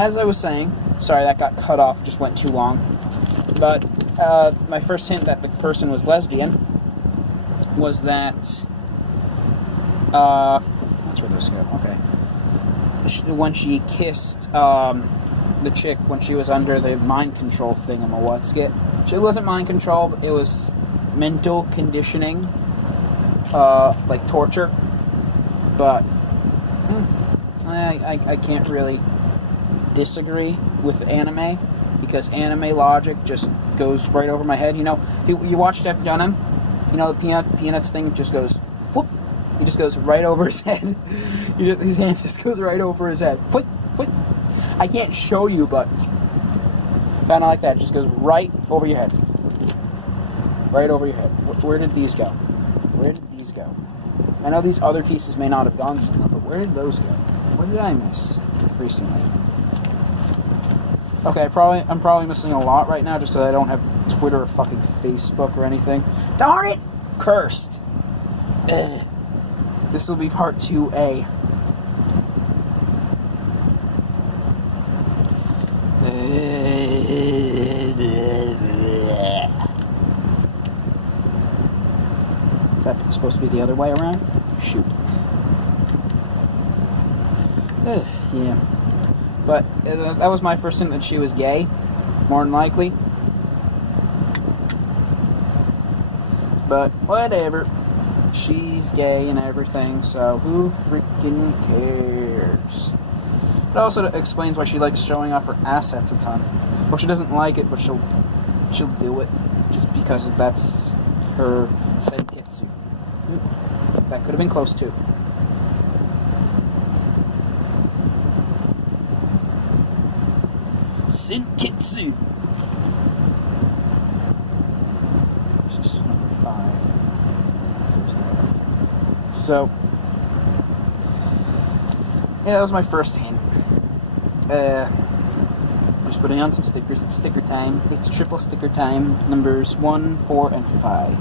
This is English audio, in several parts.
as I was saying, sorry that got cut off, just went too long. But my first hint that the person was lesbian was that that's where those go. Okay, when she kissed the chick when she was under the mind control thing in Mawatskit. It wasn't mind control, but it was mental conditioning, like torture. But I can't really disagree with anime, because anime logic just goes right over my head. You know, you watch Def Jam, you know, the Peanuts thing just goes whoop. He just goes right over his head. His hand just goes right over his head. Foot. I can't show you, but kind of like that. It just goes right over your head. Right over your head. Where did these go? Where did these go? I know these other pieces may not have gone somewhere, but where did those go? What did I miss recently? Okay, I'm probably missing a lot right now just because I don't have Twitter or fucking Facebook or anything. Darn it! Cursed. Ugh. This will be part 2A. Is that supposed to be the other way around? Shoot. Yeah. But that was my first hint that she was gay, more than likely. But whatever. She's gay and everything, so who freaking cares? It also explains why she likes showing off her assets a ton. Or she doesn't like it, but she'll do it just because that's her senketsu. That could have been close too. Senketsu. This is number 5. So, yeah, that was my first hint. Just putting on some stickers. It's sticker time. It's triple sticker time. Numbers 1, 4, and 5.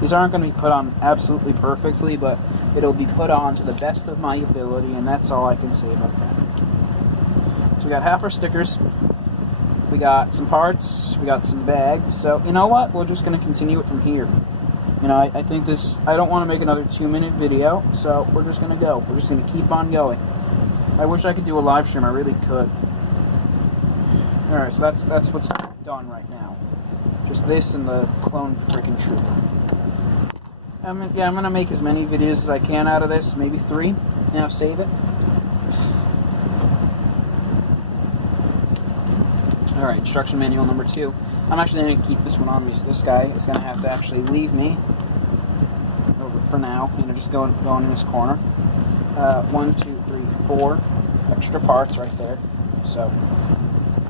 These aren't going to be put on absolutely perfectly, but it'll be put on to the best of my ability, and that's all I can say about that. So we got half our stickers. We got some parts. We got some bags. So, you know what? We're just going to continue it from here. You know, I think this, I don't want to make another 2-minute video, so we're just going to go. We're just going to keep on going. I wish I could do a live stream. I really could. Alright, so that's what's done right now. Just this and the clone freaking trooper. I'm going to make as many videos as I can out of this. Maybe 3. Now save it. Alright, instruction manual number 2. I'm actually going to keep this one on me, so this guy is going to have to actually leave me for now. You know, just going in this corner. 1, 2, 3, 4 extra parts right there. So,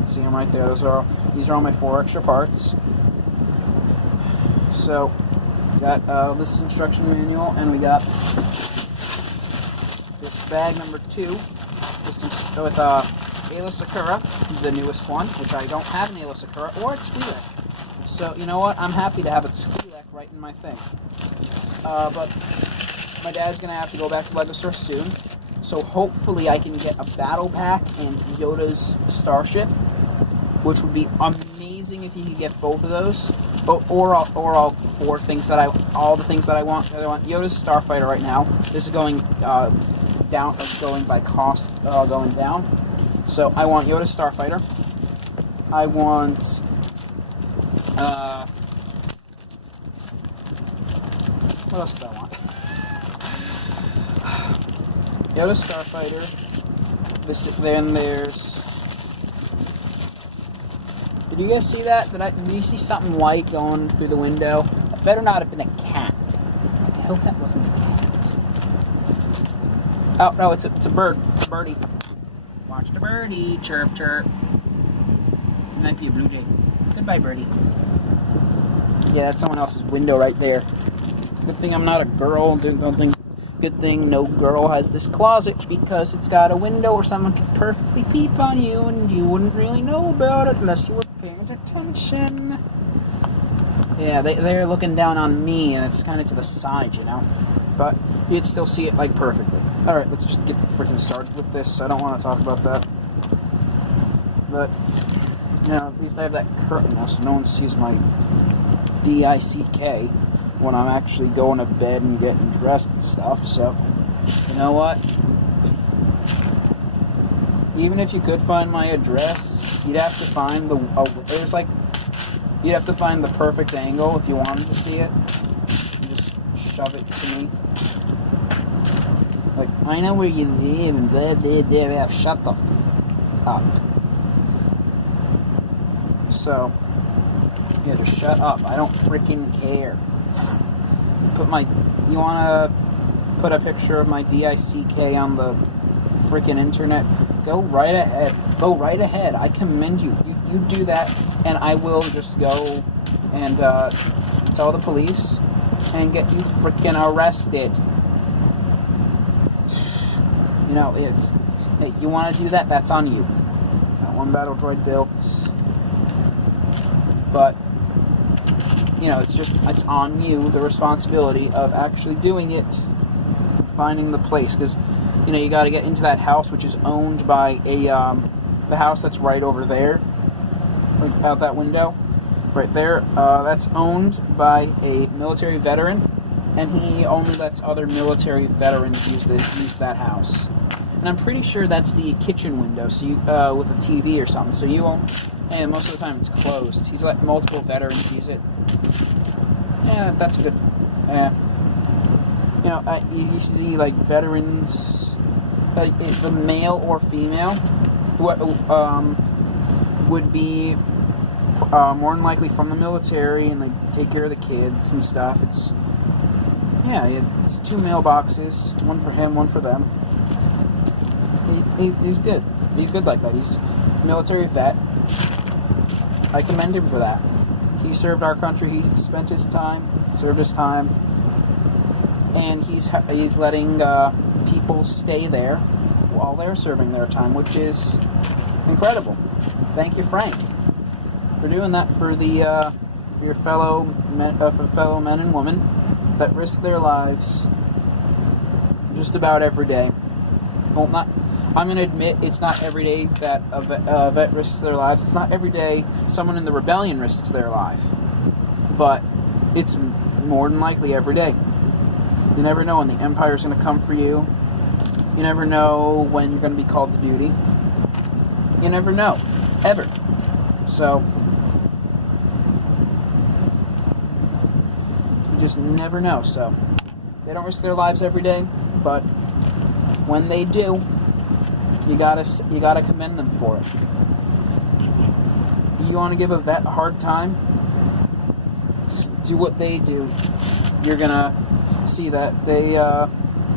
see them right there. These are all my 4 extra parts. So, we got this instruction manual, and we got this bag number 2 with Ayla Sakura, the newest one, which I don't have an Ayla Sakura or a Twi'lek. So, you know what? I'm happy to have a Twi'lek right in my thing. But my dad's going to have to go back to LEGO Store soon. So hopefully I can get a battle pack and Yoda's starship, which would be amazing if you could get both of those. Or all 4 things that all the things that I want. I want Yoda's starfighter right now. This is going down, going by cost, going down. So I want Yoda's starfighter. I want what else do I want? Yoda's starfighter. Then there's. Did you guys see that? Did you see something white going through the window? That better not have been a cat. I hope that wasn't a cat. Oh no, it's a bird. It's a birdie. Watch the birdie. Chirp, chirp. It might be a blue jay. Goodbye, birdie. Yeah, that's someone else's window right there. Good thing I'm not a girl. Good thing no girl has this closet, because it's got a window where someone could perfectly peep on you and you wouldn't really know about it unless you were paying attention. Yeah, they're looking down on me, and it's kind of to the side, you know. But you'd still see it, like, perfectly. Alright, let's just get freaking started with this. I don't want to talk about that. But, you know, at least I have that curtain now so no one sees my DICK when I'm actually going to bed and getting dressed and stuff. So, you know what? Even if you could find my address, you'd have to find you'd have to find the perfect angle if you wanted to see it. You just shove it to me. Like, I know where you live and blah, blah, blah, blah. Shut the up. So, yeah, just shut up. I don't freaking care. You wanna put a picture of my DICK on the freaking internet? Go right ahead. Go right ahead. I commend you. You do that, and I will just go and tell the police and get you freaking arrested. You know, hey, you want to do that? That's on you. That one battle droid built. But, you know, it's on you, the responsibility of actually doing it and finding the place. Because, you know, you got to get into that house, which is owned by the house that's right over there, like out that window, right there. That's owned by a military veteran, and he only lets other military veterans use that house. And I'm pretty sure that's the kitchen window, so you with a TV or something. So you won't. And most of the time it's closed. He's let multiple veterans use it. Yeah, that's good. Yeah. You know, you see like veterans, if the male or female, who would be more than likely from the military, and they take care of the kids and stuff. It's 2 mailboxes, one for him, one for them. He's good. He's good like that. He's a military vet. I commend him for that. He served our country. He spent his time, served his time, and he's letting people stay there while they're serving their time, which is incredible. Thank you, Frank, for doing that for for your fellow men and women that risk their lives just about every day. Well, I'm going to admit it's not every day that a vet risks their lives. It's not every day someone in the rebellion risks their life. But it's more than likely every day. You never know when the Empire's going to come for you. You never know when you're going to be called to duty. You never know. Ever. So, you just never know. So, they don't risk their lives every day, but when they do, you gotta commend them for it. You want to give a vet a hard time? Do what they do. You're gonna see that they,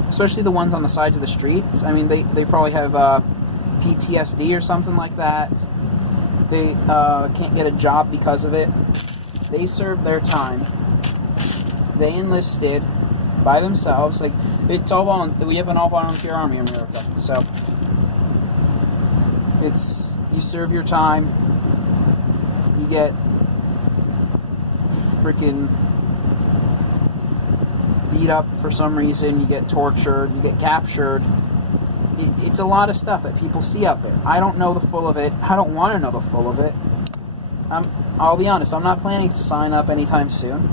especially the ones on the sides of the streets. I mean, they probably have PTSD or something like that. They can't get a job because of it. They served their time. They enlisted by themselves. Like, it's all we have an all-volunteer army in America. So you serve your time. You get freaking beat up for some reason. You get tortured. You get captured. It's a lot of stuff that people see out there. I don't know the full of it. I don't want to know the full of it. I'll be honest. I'm not planning to sign up anytime soon.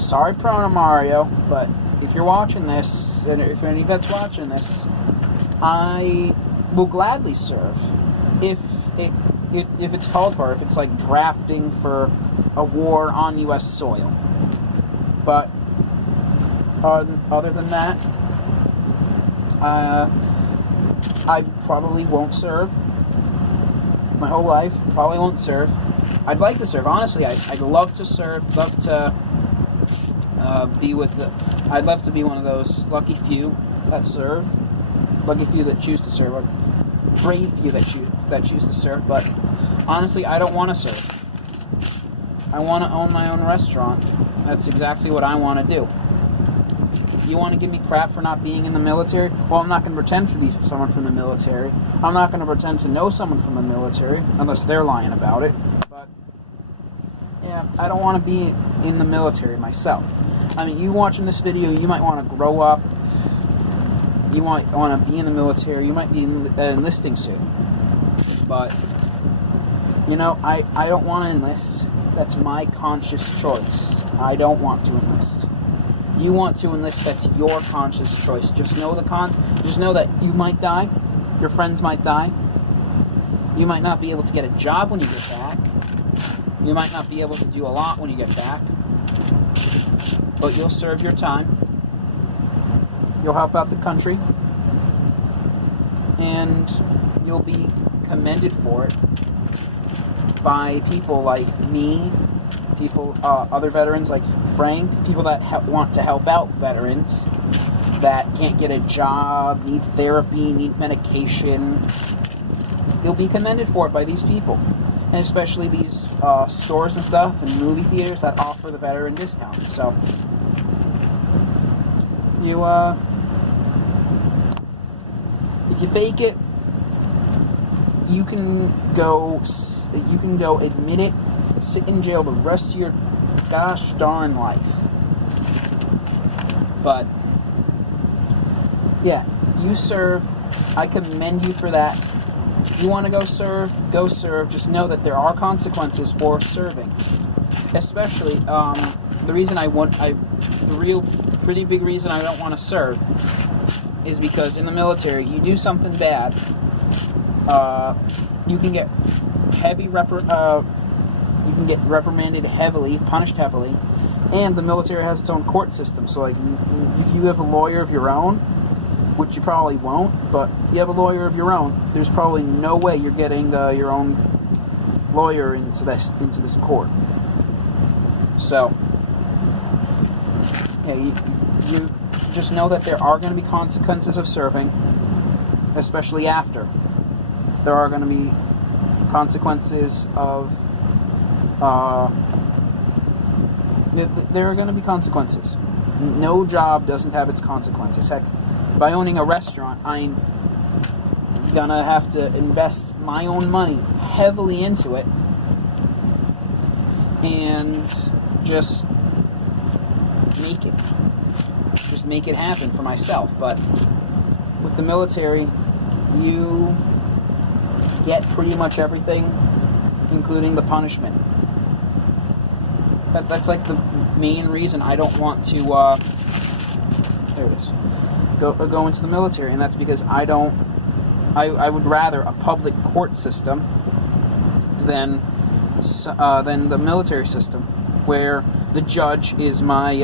Sorry, Prono Mario, but if you're watching this, and if any vet's watching this, I will gladly serve if it's called for, if it's like drafting for a war on U.S. soil. But other than that, I probably won't serve my whole life. Probably won't serve. I'd like to serve. Honestly, I'd love to serve. Love to I'd love to be one of those lucky few that serve. Lucky few that choose to serve. Or brave few that choose to serve. But honestly, I don't want to serve. I want to own my own restaurant. That's exactly what I want to do. You want to give me crap for not being in the military? Well, I'm not going to pretend to be someone from the military. I'm not going to pretend to know someone from the military, unless they're lying about it. But, yeah, I don't want to be in the military myself. I mean, you watching this video, you might want to grow up, you might want to be in the military, you might be enlisting soon. But, you know, I don't want to enlist. That's my conscious choice. I don't want to enlist. You want to enlist, that's your conscious choice. Just know that you might die, your friends might die, you might not be able to get a job when you get back, you might not be able to do a lot when you get back, but you'll serve your time, you'll help out the country, and you'll be commended for it by people like me, people, other veterans like Frank, people that want to help out veterans that can't get a job, need therapy, need medication. You'll be commended for it by these people, and especially these stores and stuff and movie theaters that offer the veteran discount. So you, if you fake it, you can go admit it, sit in jail the rest of your gosh darn life. But yeah, you serve. I commend you for that. If you want to go serve, go serve. Just know that there are consequences for serving. Especially the reason pretty big reason I don't want to serve is because in the military, you do something bad, you can get you can get reprimanded heavily, punished heavily, and the military has its own court system. So, like, if you have a lawyer of your own, which you probably won't, but you have a lawyer of your own, there's probably no way you're getting your own lawyer into this court. So, yeah, you just know that there are going to be consequences of serving, especially after. There are going to be consequences of there are going to be consequences. No job doesn't have its consequences. Heck, by owning a restaurant, I'm gonna have to invest my own money heavily into it and just make it happen for myself. But with the military, you get pretty much everything, including the punishment. That's like the main reason I don't want to there it is, go into the military, and that's because I would rather a public court system than the military system, where the judge is my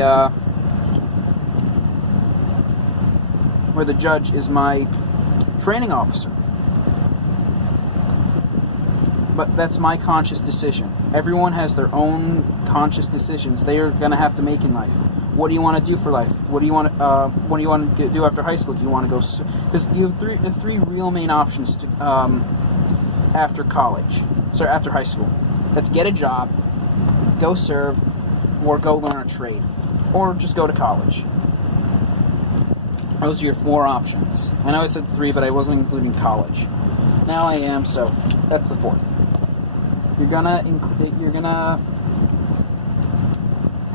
training officer. But that's my conscious decision. Everyone has their own conscious decisions they are going to have to make in life. What do you want to do for life? What do you want to do after high school? Do you want to go? Because you have three real main options to, after high school. That's get a job, go serve, or go learn a trade, or just go to college. Those are your four options. I know I said three, but I wasn't including college. Now I am, so that's the fourth. You're gonna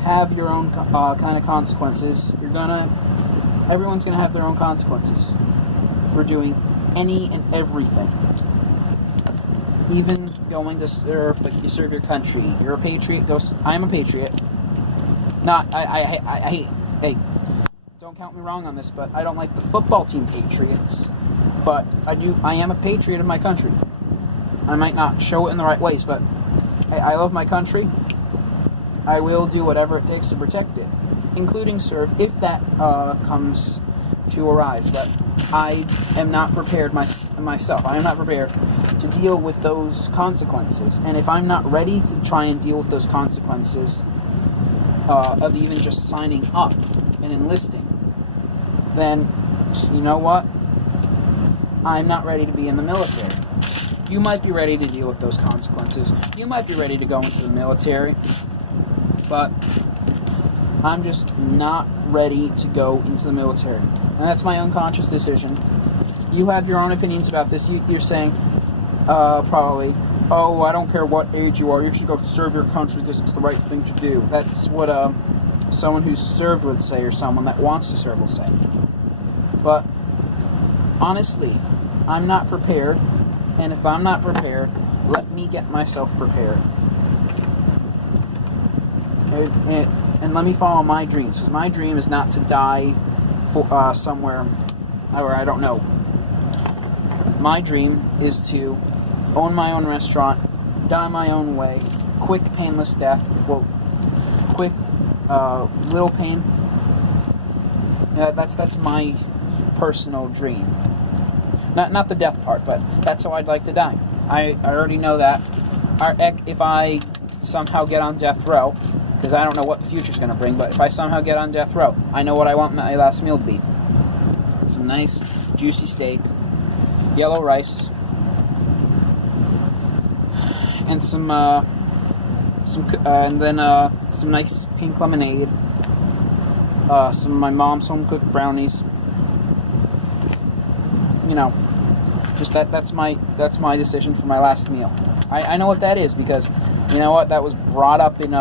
have your own kind of consequences. Everyone's gonna have their own consequences for doing any and everything. Even going to serve, like you serve your country. You're a patriot. I'm a patriot. Hey, don't count me wrong on this, but I don't like the football team Patriots. But I am a patriot of my country. I might not show it in the right ways, but I love my country. I will do whatever it takes to protect it, including serve if that comes to arise. But I am not prepared myself. I am not prepared to deal with those consequences. And if I'm not ready to try and deal with those consequences of even just signing up and enlisting, then you know what? I'm not ready to be in the military. You might be ready to deal with those consequences. You might be ready to go into the military. But I'm just not ready to go into the military. And that's my unconscious decision. You have your own opinions about this. You're saying, probably, oh, I don't care what age you are. You should go serve your country because it's the right thing to do. That's what someone who's served would say, or someone that wants to serve will say. But honestly, I'm not prepared, and if I'm not prepared, let me get myself prepared. And let me follow my dreams, because my dream is not to die somewhere where I don't know. My dream is to own my own restaurant, die my own way, quick, painless death. Well, quick, little pain. Yeah, that's my personal dream. Not the death part, but that's how I'd like to die. I already know that. If I somehow get on death row, because I don't know what the future's going to bring, but if I somehow get on death row, I know what I want my last meal to be. Some nice, juicy steak, yellow rice, and some nice pink lemonade, some of my mom's home cooked brownies. You know, just that's my decision for my last meal. I know what that is, because you know what, that was brought up in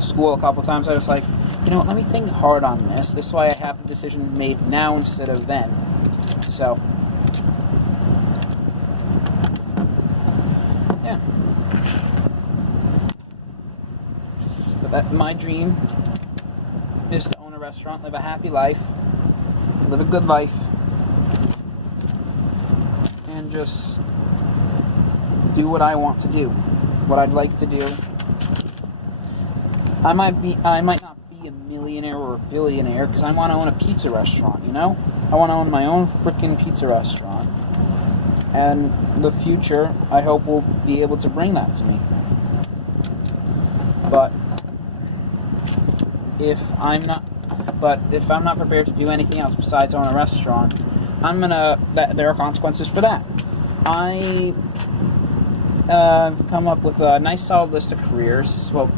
school a couple times. I was like, you know what, let me think hard on this. This is why I have the decision made now instead of then. So yeah. But my dream is to own a restaurant, live a happy life, live a good life, and just do what I want to do, what I'd like to do. I might not be a millionaire or a billionaire, because I want to own a pizza restaurant, you know? I want to own my own freaking pizza restaurant. And the future, I hope, will be able to bring that to me. But if I'm not prepared to do anything else besides own a restaurant, there are consequences for that. I've come up with a nice solid list of careers. Well,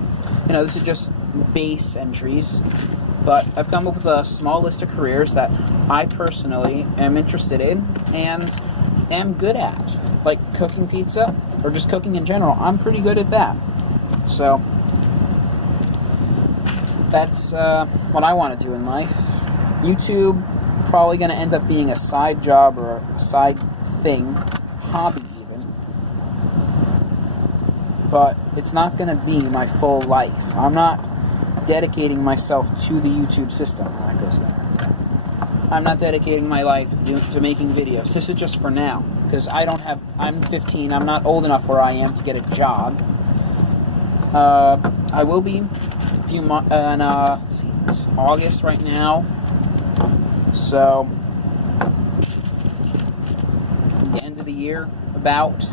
you know, this is just base entries, but I've come up with a small list of careers that I personally am interested in and am good at. Like cooking pizza, or just cooking in general. I'm pretty good at that. So that's what I want to do in life. YouTube, probably going to end up being a side job or a side thing, hobby even. But it's not going to be my full life. I'm not dedicating myself to the YouTube system. That goes there. I'm not dedicating my life to making videos. This is just for now, because I'm 15. I'm not old enough where I am to get a job. I will be a few months. Let's see, it's August right now. So, at the end of the year, about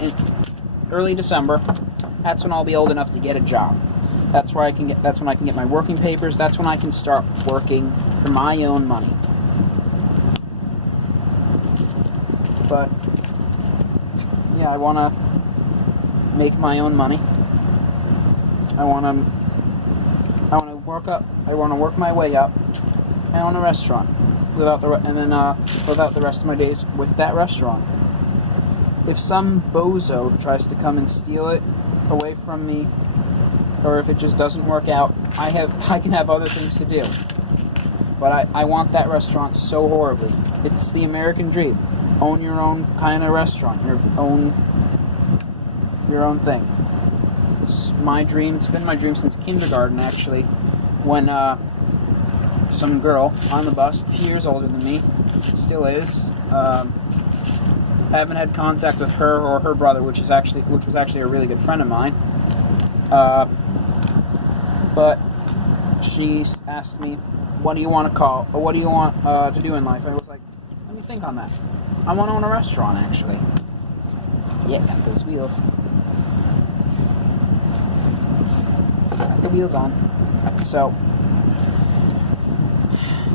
in early December, that's when I'll be old enough to get a job. That's when I can get my working papers. That's when I can start working for my own money. But yeah, I want to make my own money. I want to work my way up. I own a restaurant. Live out the rest of my days with that restaurant. If some bozo tries to come and steal it away from me, or if it just doesn't work out, I can have other things to do. But I want that restaurant so horribly. It's the American dream. Own your own kind of restaurant, your own thing. It's my dream. It's been my dream since kindergarten, actually, when some girl on the bus, a few years older than me, still is. I haven't had contact with her or her brother, which was actually a really good friend of mine. But she asked me, "What do you want to call? Or what do you want to do in life?" I was like, "Let me think on that. I want to own a restaurant, actually." Yeah, got those wheels. Got the wheels on. So,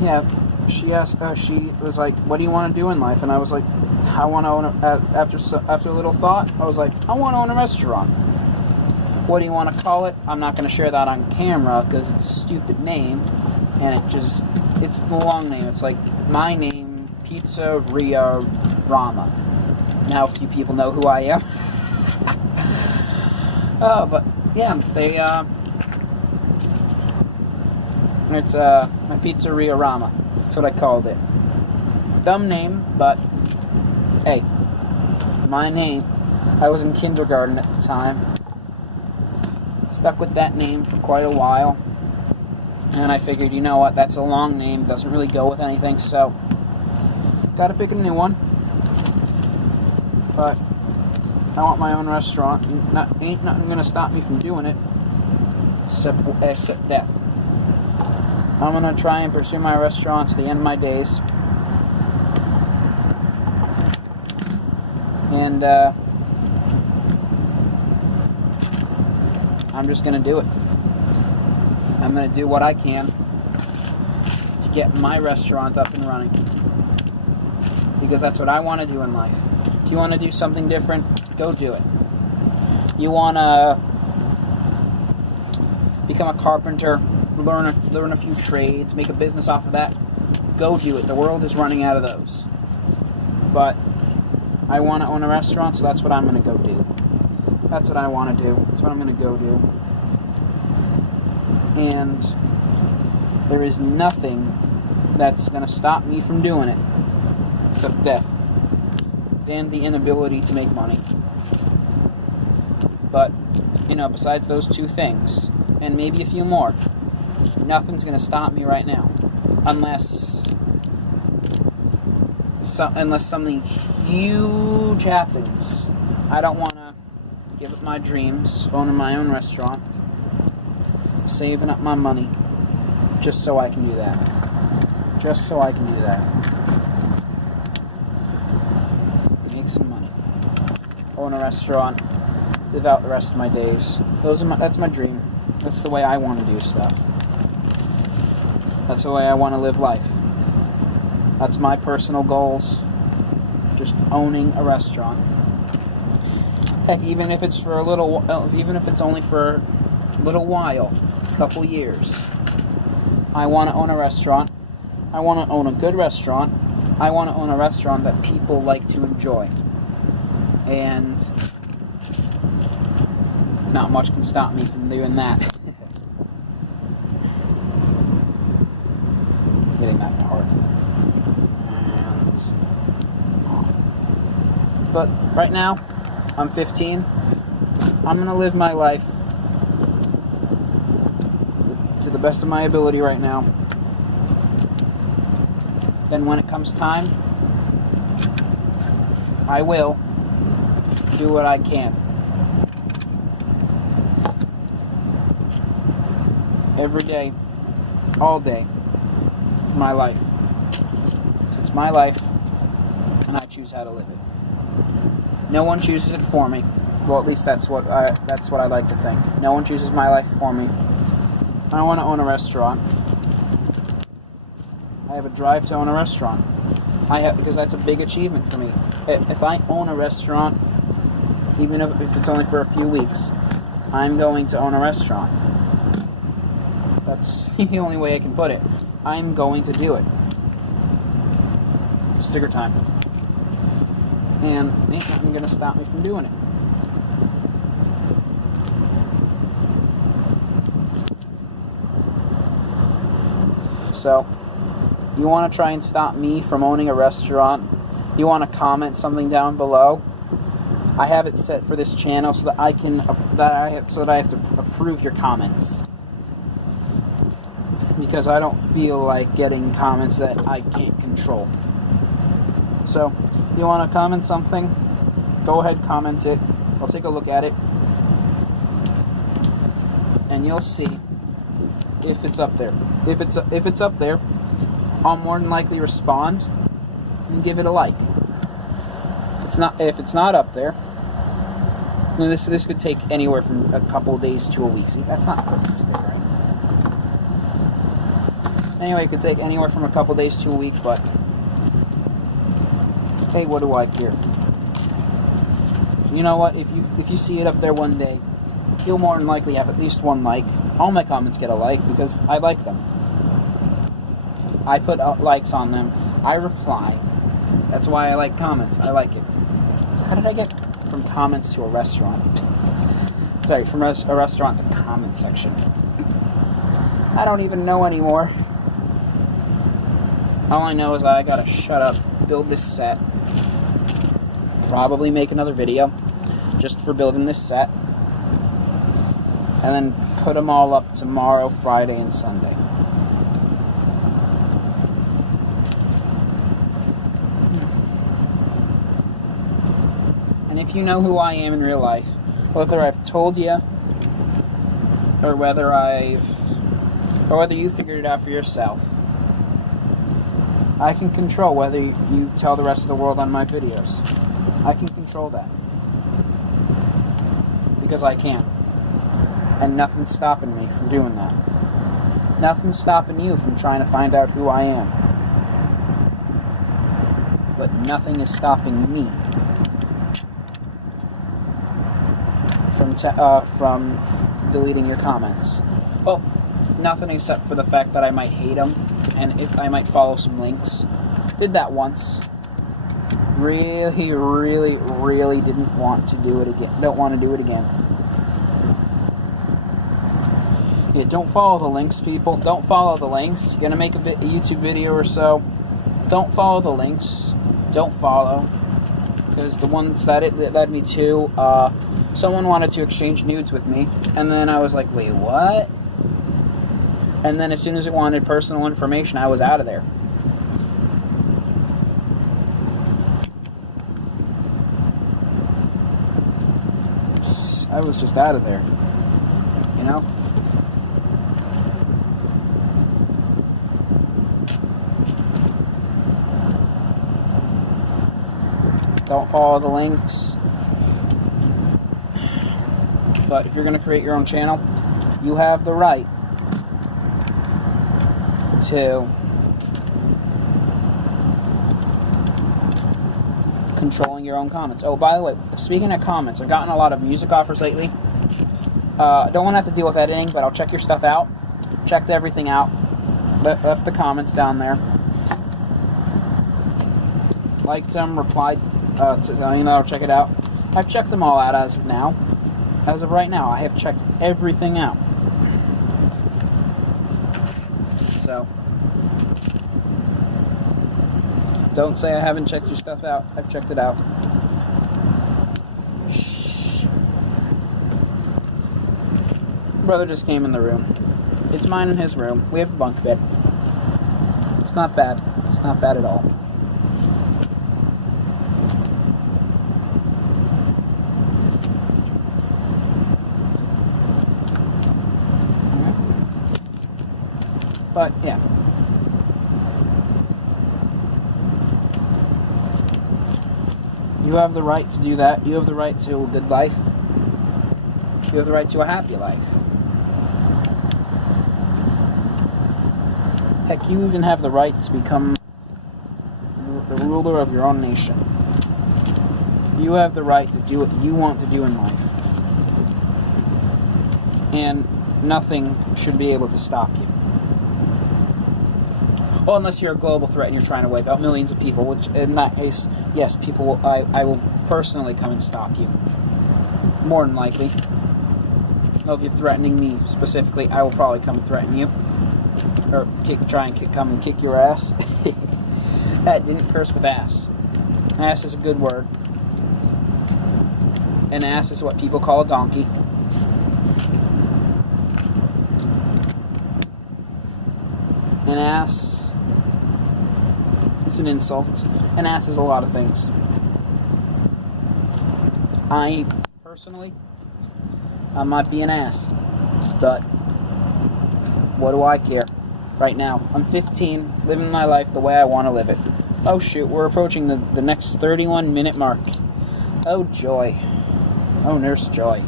yeah, she was like, "What do you want to do in life?" And I was like, "I want to own after a little thought, I was like, I want to own a restaurant." What do you want to call it? I'm not going to share that on camera because it's a stupid name, and it's the long name. It's like my name, Pizzeria Rama. Now a few people know who I am. But yeah, it's my Pizzeria Rama. That's what I called it. dumb name, but hey, my name. I was in kindergarten at the time. Stuck with that name for quite a while. And I figured, you know what, that's a long name, doesn't really go with anything, so gotta pick a new one. But I want my own restaurant. Ain't nothing gonna stop me from doing it, except death. I'm gonna try and pursue my restaurant to the end of my days. And I'm just gonna do it. I'm going to do what I can to get my restaurant up and running. Because that's what I want to do in life. If you want to do something different, go do it. You want to become a carpenter, learn a few trades, make a business off of that, go do it. The world is running out of those. But I want to own a restaurant, so that's what I'm going to go do. That's what I want to do. That's what I'm going to go do. And there is nothing that's going to stop me from doing it except death and the inability to make money. But, besides those two things, and maybe a few more, nothing's going to stop me right now. Unless something huge happens. I don't want to give up my dreams of owning my own restaurant. Saving up my money just so I can do that. Make some money. Own a restaurant. Live out the rest of my days. That's my dream. That's the way I want to do stuff. That's the way I want to live life. That's my personal goals. Just owning a restaurant. Heck, even if it's only for a little while. Couple years. I want to own a restaurant. I want to own a good restaurant. I want to own a restaurant that people like to enjoy. And not much can stop me from doing that. Getting that part. But right now, I'm 15. I'm going to live my life to the best of my ability right now. Then when it comes time, I will do what I can. Every day, all day, of my life. It's my life, and I choose how to live it. No one chooses it for me. Well, at least that's what I like to think. No one chooses my life for me. I want to own a restaurant. I have a drive to own a restaurant. Because that's a big achievement for me. If I own a restaurant, even if it's only for a few weeks, I'm going to own a restaurant. That's the only way I can put it. I'm going to do it. Sticker time. And ain't nothing going to stop me from doing it. So, you want to try and stop me from owning a restaurant? You want to comment something down below? I have it set for this channel so that I have to approve your comments. Because I don't feel like getting comments that I can't control. So, you want to comment something? Go ahead, comment it. I'll take a look at it. And you'll see if it's up there. If it's up there, I'll more than likely respond and give it a like. If it's not up there, this could take anywhere from a couple days to a week. See, that's not perfect stick, right? Anyway, it could take anywhere from a couple days to a week, but hey, what do I care? You know what? If you see it up there one day, you'll more than likely have at least one like. All my comments get a like because I like them. I put likes on them. I reply. That's why I like comments. I like it. How did I get from comments to a restaurant? Sorry, from a restaurant to comment section. I don't even know anymore. All I know is I gotta shut up build this set. Probably make another video just for building this set. And then put them all up tomorrow, Friday, and Sunday. And if you know who I am in real life, whether I've told you, or whether you figured it out for yourself, I can control whether you tell the rest of the world on my videos. I can control that. Because I can. And nothing's stopping me from doing that. Nothing's stopping you from trying to find out who I am. But nothing is stopping me from deleting your comments. Well, nothing except for the fact that I might hate them, and if I might follow some links. Did that once. Really, really, really didn't want to do it again. Don't want to do it again. Yeah, don't follow the links, people. Don't follow the links. You're gonna make a YouTube video or so. Don't follow the links. Don't follow. Because the ones that it led me to, someone wanted to exchange nudes with me, and then I was like, wait, what? And then as soon as it wanted personal information, I was out of there. I was just out of there, you know? Don't follow the links. But if you're going to create your own channel, you have the right to controlling your own comments. Oh, by the way, speaking of comments, I've gotten a lot of music offers lately. Don't want to have to deal with editing, but I'll check your stuff out. Checked everything out. Left the comments down there. Liked them, replied to telling you that I'll check it out. I've checked them all out as of now. As of right now, I have checked everything out. So, don't say I haven't checked your stuff out. I've checked it out. Shh. Brother just came in the room. It's mine and his room. We have a bunk bed. It's not bad. It's not bad at all. But, yeah. You have the right to do that. You have the right to a good life. You have the right to a happy life. Heck, you even have the right to become the ruler of your own nation. You have the right to do what you want to do in life. And nothing should be able to stop you. Well, unless you're a global threat and you're trying to wipe out millions of people, which in that case, yes, people will, I will personally come and stop you. More than likely. Well, if you're threatening me specifically, I will probably come and threaten you. Or come and kick your ass. That didn't curse with ass. Ass is a good word. An ass is what people call a donkey. An ass... it's an insult. An ass is a lot of things. I, personally, I might be an ass. But, what do I care? Right now, I'm 15, living my life the way I want to live it. Oh shoot, we're approaching the next 31-minute mark. Oh joy. Oh, Nurse Joy.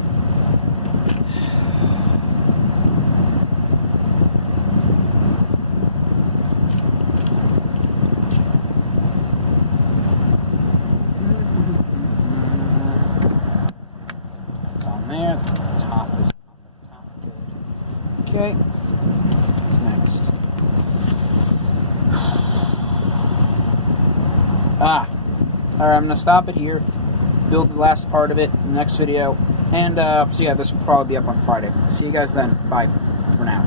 There, the top is on the top. Okay, what's next? Alright, I'm gonna stop it here, build the last part of it in the next video, and so yeah, this will probably be up on Friday. See you guys then. Bye for now.